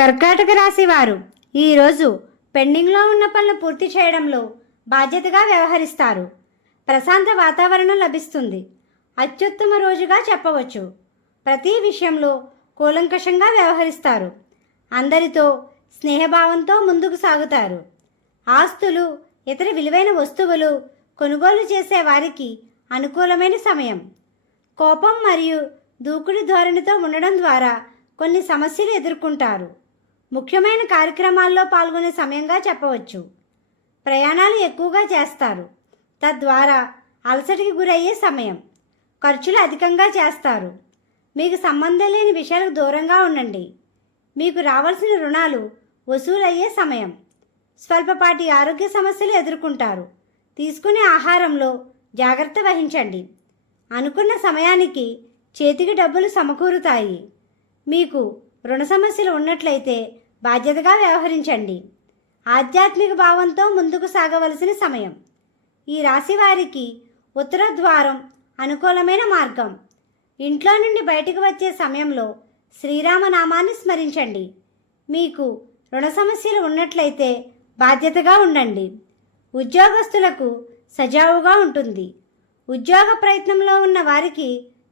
కర్కాటక రాశి వారు ఈరోజు పెండింగ్లో ఉన్న పనులు పూర్తి చేయడంలో బాధ్యతగా వ్యవహరిస్తారు. ప్రశాంత వాతావరణం లభిస్తుంది. అత్యుత్తమ రోజుగా చెప్పవచ్చు. ప్రతి విషయంలో కూలంకషంగా వ్యవహరిస్తారు. అందరితో స్నేహభావంతో ముందుకు సాగుతారు. ఆస్తులు ఇతర విలువైన వస్తువులు కొనుగోలు చేసే వారికి అనుకూలమైన సమయం. కోపం మరియు దూకుడు ధోరణితో ఉండడం ద్వారా కొన్ని సమస్యలు ఎదుర్కొంటారు. ముఖ్యమైన కార్యక్రమాల్లో పాల్గొనే సమయంగా చెప్పవచ్చు. ప్రయాణాలు ఎక్కువగా చేస్తారు. తద్వారా అలసటికి గురయ్యే సమయం ఖర్చులు అధికంగా చేస్తారు. మీకు సంబంధం లేని విషయాలకు దూరంగా ఉండండి. మీకు రావాల్సిన రుణాలు వసూలయ్యే సమయం. స్వల్పపాటి ఆరోగ్య సమస్యలు ఎదుర్కొంటారు. తీసుకునే ఆహారంలో జాగ్రత్త వహించండి. అనుకున్న సమయానికి చేతికి డబ్బులు సమకూరుతాయి. మీకు రుణ సమస్యలు ఉన్నట్లయితే బాధ్యతగా వ్యవహరించండి. ఆధ్యాత్మిక భావంతో ముందుకు సాగవలసిన సమయం. ఈ రాశి వారికి ఉత్తర ద్వారం అనుకూలమైన మార్గం. ఇంట్లో నుండి బయటకు వచ్చే సమయంలో శ్రీరామనామాన్ని స్మరించండి. మీకు రుణ సమస్యలు ఉన్నట్లయితే బాధ్యతగా ఉండండి. ఉద్యోగస్తులకు సజావుగా ఉంటుంది. ఉద్యోగ ప్రయత్నంలో ఉన్న వారికి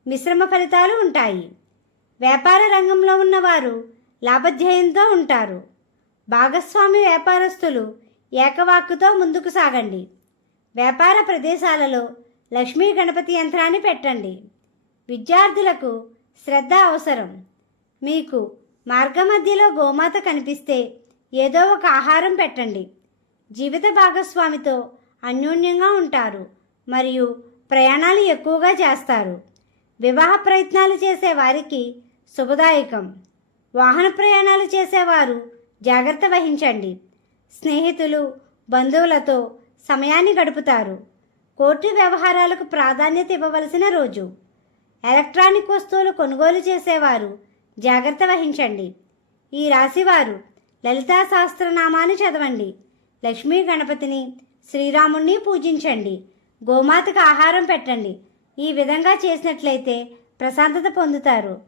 మిశ్రమ ఫలితాలు ఉంటాయి. వ్యాపార రంగంలో ఉన్నవారు లాభధ్యేయంతో ఉంటారు. భాగస్వామి వ్యాపారస్తులు ఏకవాక్కుతో ముందుకు సాగండి. వ్యాపార ప్రదేశాలలో లక్ష్మీ గణపతి యంత్రాన్ని పెట్టండి. విద్యార్థులకు శ్రద్ధ అవసరం. మీకు మార్గమధ్యలో గోమాత కనిపిస్తే ఏదో ఒక ఆహారం పెట్టండి. జీవిత భాగస్వామితో అన్యోన్యంగా ఉంటారు మరియు ప్రయాణాలు ఎక్కువగా చేస్తారు. వివాహ ప్రయత్నాలు చేసే వారికి శుభదాయకం. వాహన ప్రయాణాలు చేసేవారు జాగ్రత్త వహించండి. స్నేహితులు బంధువులతో సమయాన్ని గడుపుతారు. కోర్టు వ్యవహారాలకు ప్రాధాన్యత ఇవ్వవలసిన రోజు. ఎలక్ట్రానిక్ వస్తువులు కొనుగోలు చేసేవారు జాగ్రత్త వహించండి. ఈ రాశివారు లలితా సహస్రనామాన్ని చదవండి. లక్ష్మీ గణపతిని శ్రీరాముణ్ణి పూజించండి. గోమాతకు ఆహారం పెట్టండి. ఈ విధంగా చేసినట్లయితే ప్రశాంతత పొందుతారు.